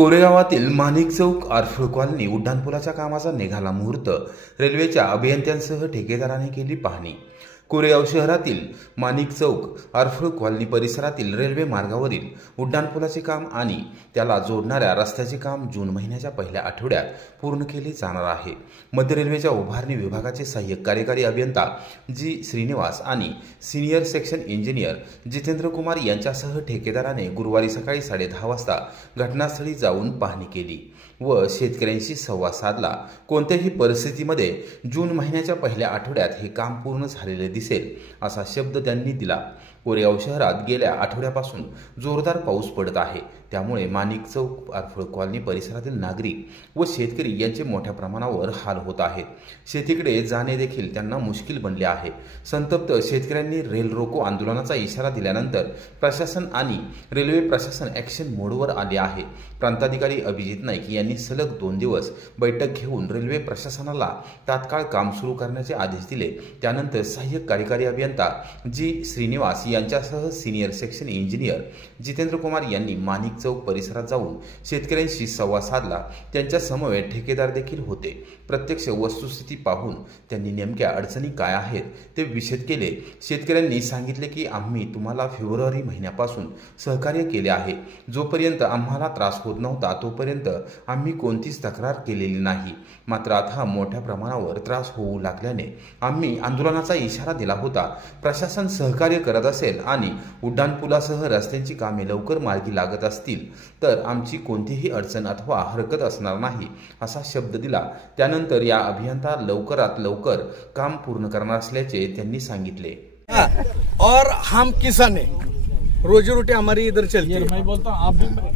कोरेगावातील माणिक चौक आरफळ colony उड्डाणपुलाच्या कामाचा निघाला मुहूर्त। रेल्वेच्या अभियंत्यांसह ठेकेदाराने केली पाहणी। कोरेगाव शहरातील माणिक चौक आरफळ कॉलनी परिसरातील रेल्वे मार्गावरील उड्डाणपुलाचे काम आणि त्याला जोडणाऱ्या रस्त्याचे काम जून महिन्याच्या पहिल्या आठवड्यात पूर्ण केले जाणार आहे। मध्य रेल्वेच्या उभारणी विभागाचे सहाय्यक कार्यकारी अभियंता जी श्रीनिवास आणि senior section engineer Jitendra Kumar यांच्यासह ठेकेदाराने गुरुवारी सकाळी 10:30 वाजता घटनास्थळी जाऊन पाहणी केली व शेतकऱ्यांशी संवाद साधला। कोणत्याही परिस्थितीमध्ये जून महिन्याच्या पहिल्या आठवड्यात हे काम पूर्ण झालेले दिसेल असा शब्द त्यांनी दिला। कोरेगाव शहरात गेल्या आठवड्यापासून जोरदार पाऊस पडत आहे, त्यामुळे माणिक चौक आरफळ कॉलनी परिसरातील नागरिक व शेतकरी यांचे मोठ्या प्रमाणावर हाल होत आहेत। शेतीकडे जाणे देखील त्यांना मुश्किल बनले आहे। संतप्त शेतकऱ्यांनी रेल रोको आंदोलनाचा इशारा दिल्यानंतर प्रशासन आणि रेल्वे प्रशासन ॲक्शन मोडवर आले आहे। प्रांताधिकारी अभिजित नाईक यांनी सलग 2 दिवस बैठक घेऊन रेल्वे प्रशासनाला तात्काळ काम सुरू करण्याचे आदेश दिले। त्यानंतर सहाय्यक कार्यकारी अभियंता जी श्रीनिवास यांच्यासह senior section engineer Jitendra Kumar यांनी माणिक चौक परिसरात जाऊन शेतकऱ्यांशी संवाद साधला। त्यांच्या समवेत ठेकेदार देखील होते। प्रत्यक्ष वस्तुस्थिती पाहून त्यांनी नेमक्या अडचणी काय आहेत ते विशद केले। शेतकऱ्यांनी सांगितले की आम्ही तुम्हाला फेब्रुवारी महिन्यापासून सहकार्य केले आहे। जोपर्यंत आम्हाला त्रास होत नव्हता तोपर्यंत आम्ही कोणतीच तक्रार केलेली नाही, मात्र आता मोठ्या प्रमाणावर त्रास होऊ लागल्याने आम्ही आंदोलनाचा इशारा दिला होता। प्रशासन सहकार्य करत असेल आणि उड्डाणपुलासह रस्त्यांची कामे लवकर मार्गी लागत असतील तर आमची कोणतीही अडचण अथवा हरकत असणार नाही असा शब्द दिला। त्यानंतर या अभियंता लवकरात लवकर काम पूर्ण करणार असल्याचे त्यांनी सांगितले। और हम किसान हैं, रोजी रोटी हमारी इधर चलती है। मैं बोलता हूँ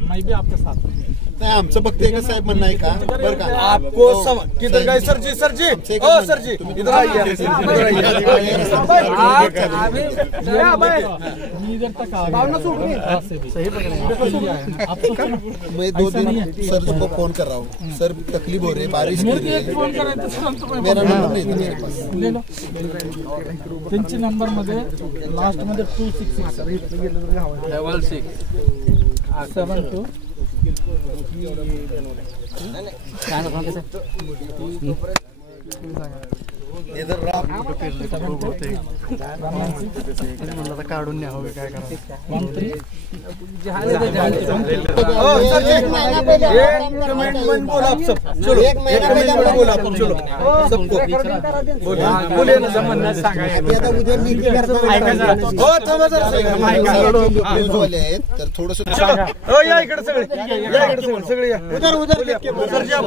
मैं भी आपके साथ हूँ। नाही, आमचं फक्त एकच साहेब म्हणणं आहे का बरं का आपको किधर गए सर जी? सर जी ओ सर जी इधर आइए, इधर तक सही मैं 2 दिन सर को फोन कर रहा हूँ। सर तकलीफ हो रही है, बारिश हो रही है। फोन करायचं सर, मेरा नंबर नहीं था मेरे पास। ले लो त्यांच्या नंबर मध्ये लास्ट मध्ये 266 72 काढून न्यावं काय करावं। बोला आप सब, चलो 1 महीना बोला आप, चलो सबको बोलिए ना जमन सांगा। आता उद्या मीटिंग करता हो थांबा जरा, तर थोडंसं हो या इकडे सगळे, या इकडे सगळे या उधर सर जी आप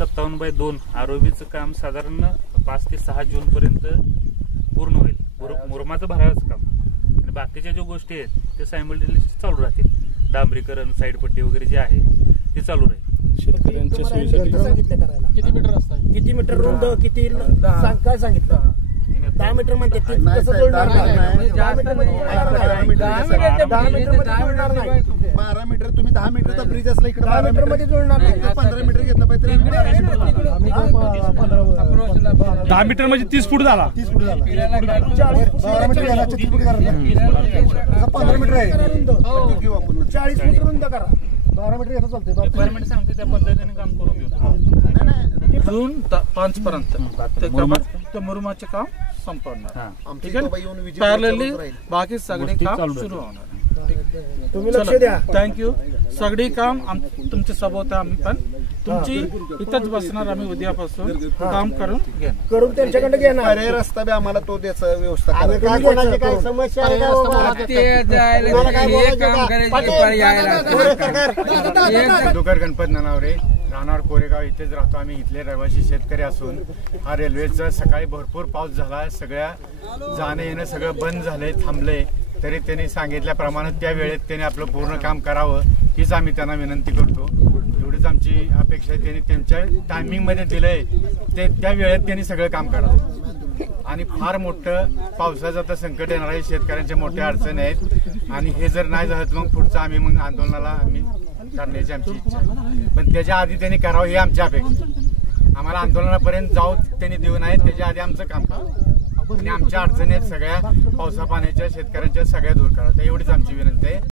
157/2 आरोबीचं काम साधारण 5 ते 6 जून पर्यंत पूर्ण होईल। मुरमाचं भरावाचं काम आणि बाकीच्या ज्या गोष्टी आहेत ते सायमल्टेनियसली चालू राहतील। डांबरीकरण, साईडपट्टी वगैरे जे आहे ते चालू राहील। शेतकऱ्यांच्या सोयीसाठी किती मीटर असतं, किती मीटर रुंद, किती काय सांगितलं? 10 मीटर म्हणते, कसं जोडणार? 12 मीटर तुम्ही 10 मीटरचा ब्रिज असला इकडे 10 मीटर मध्ये जोडणार नाही। 15 मीटर घेतला पाहिजे। 10 मीटर म्हणजे 30 फूट झाला। 30 फूट झाला। 12 मीटर घ्यायला 36 फूट करायला 15 मीटर आहे। 40 फूट रुंद करा। 12 मीटर घेता चालते। रिक्वायरमेंट सांगते त्या पद्धतीने काम करून देतो। जून 5 पर्यंत ते मुरुमाचे काम संपवणार। ठीक आहे, पॅरलली बाकी सगळे काम सुरू होणार। तुम्ही लक्ष द्या। थँक्यू। सगळी काम तुमच्या सोबत आम्ही पण तुमची इथंच बसणार। आम्ही उद्यापासून काम करून त्यांच्याकडे घेणार। अरे रस्ता बी आम्हाला तो द्यायचा व्यवस्था काय समस्या आहे दुकर गणपत नानावरे, राहणार कोरेगाव, इथेच राहतो आम्ही। इथले रहिवासी शेतकरी असून हा रेल्वेचा सकाळी भरपूर पाऊस झाला, सगळ्या जाणं येणं सगळं बंद झालंय, थांबलंय। तरी त्यांनी सांगितल्याप्रमाणे त्या वेळेत त्यांनी आपलं पूर्ण काम करावं हीच आम्ही त्यांना विनंती करतो। एवढीच आमची अपेक्षा आहे। त्यांनी त्यांच्या टायमिंगमध्ये दिलंय ते त्या वेळेत त्यांनी सगळं काम करावं। आणि फार मोठं पावसाचं आता संकट येणार आहे, शेतकऱ्यांच्या मोठ्या अडचणी आहेत आणि हे जर नाही झालं तर मग पुढचं आम्ही आंदोलनाला आम्ही करण्याची आमची इच्छा आहे। पण त्याच्या आधी त्यांनी करावं ही आमची अपेक्षा। आम्हाला आंदोलनापर्यंत जाऊ त्यांनी देऊ नये, त्याच्या आधी आमचं काम करावं आणि आमच्या अडचणी आहेत सगळ्या पावसा पाण्याच्या शेतकऱ्यांच्या सगळ्या दूर कराव्या, एवढीच आमची विनंती आहे।